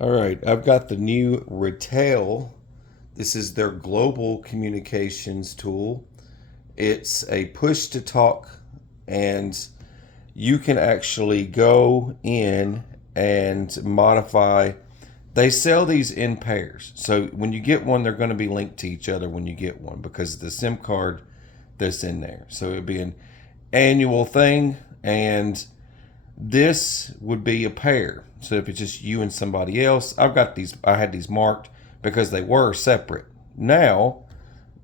All right, I've got the new Radtel. This is their global communications tool. It's a push to talk, and you can actually go in and modify. They sell these in pairs. So when you get one, they're going to be linked to each other when you get one because of the SIM card that's in there. So it would be an annual thing, and this would be a pair. So if it's just you and somebody else, I had these marked because they were separate. Now,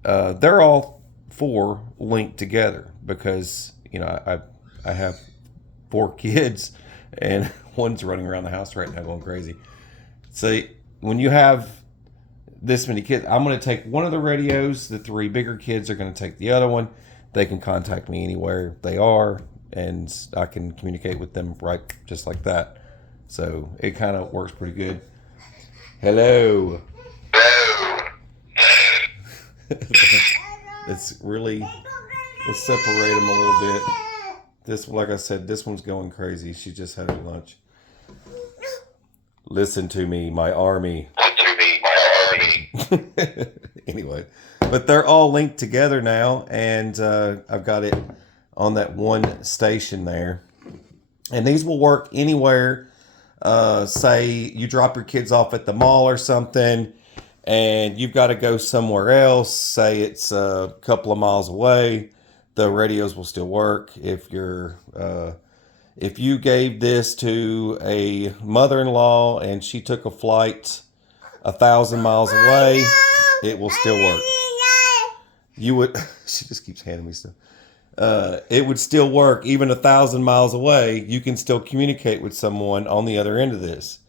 they're all four linked together because, I have four kids and one's running around the house right now going crazy. So when you have this many kids, I'm going to take one of the radios. The three bigger kids are going to take the other one. They can contact me anywhere they are, and I can communicate with them right just like that. So it kind of works pretty good. Hello. It's really, let's separate them a little bit. This, like I said, this one's going crazy. She just had her lunch. Listen to me, my army. Anyway, but they're all linked together now, and I've got it on that one station there. And these will work anywhere. Say you drop your kids off at the mall or something, and you've got to go somewhere else. Say it's a couple of miles away. The radios will still work. If you gave this to a mother-in-law and she took a flight 1,000 miles away, it will still work. You would. She just keeps handing me stuff. It would still work even 1,000 miles away. You can still communicate with someone on the other end of this,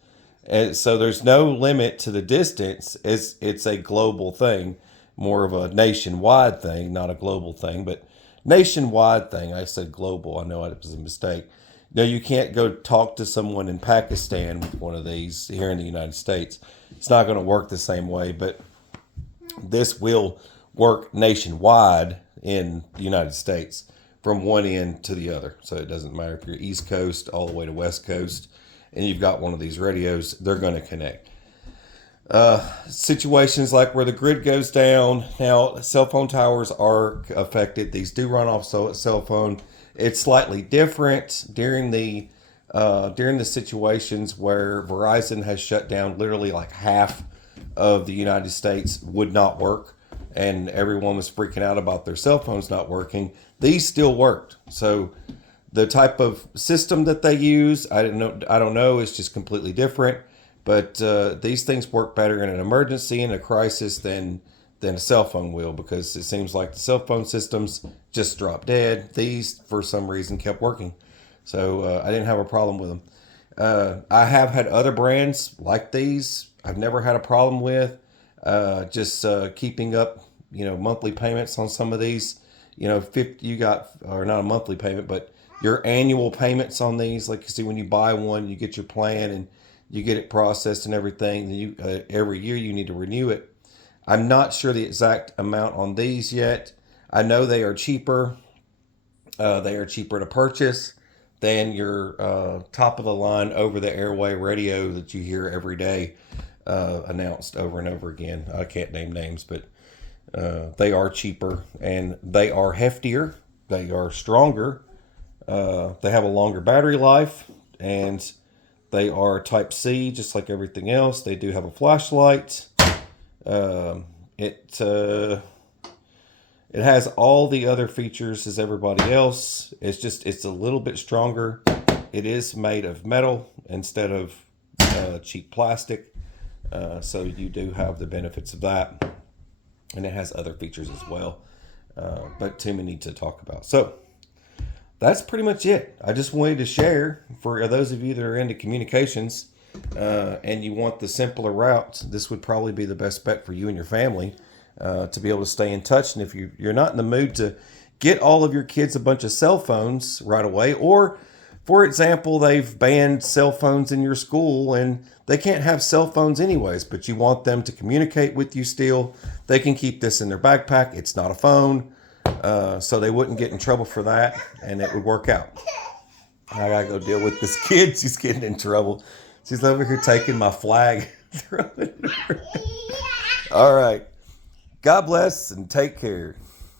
and so there's no limit to the distance. It's a global thing, more of a nationwide thing, not a global thing, but nationwide thing. I said global. I know it was a mistake. No, you can't go talk to someone in Pakistan with one of these here in the United States. It's not going to work the same way, but this will work nationwide in the United States from one end to the other. So it doesn't matter if you're East Coast all the way to West Coast and you've got one of these radios, they're going to connect. Situations like where the grid goes down. Now, cell phone towers are affected. These do run off cell phone. It's slightly different during the situations where Verizon has shut down. Literally like half of the United States would not work, and everyone was freaking out about their cell phones not working. These still worked. So the type of system that they use, I don't know. It's just completely different. But these things work better in an emergency and a crisis than a cell phone will, because it seems like the cell phone systems just drop dead. These, for some reason, kept working. So I didn't have a problem with them. I have had other brands like these I've never had a problem with. Just keeping up, monthly payments on some of these. 50, you got, or not a monthly payment, but your annual payments on these. Like you see, when you buy one, you get your plan and you get it processed and everything. You every year you need to renew it. I'm not sure the exact amount on these yet. I know they are cheaper. They are cheaper to purchase than your top of the line over the airway radio that you hear every day announced over and over again. I can't name names, but they are cheaper and they are heftier. They are stronger. They have a longer battery life, and they are Type C, just like everything else. They do have a flashlight. It has all the other features as everybody else. It's a little bit stronger. It is made of metal instead of cheap plastic. So you do have the benefits of that. And it has other features as well. But too many to talk about. So that's pretty much it. I just wanted to share for those of you that are into communications and you want the simpler route. This would probably be the best bet for you and your family to be able to stay in touch. And if you're not in the mood to get all of your kids a bunch of cell phones right away, or for example, they've banned cell phones in your school and they can't have cell phones anyways, but you want them to communicate with you still, they can keep this in their backpack. It's not a phone. So they wouldn't get in trouble for that, and it would work out. I gotta go deal with this kid. She's getting in trouble. She's over here taking my flag. All right. God bless and take care.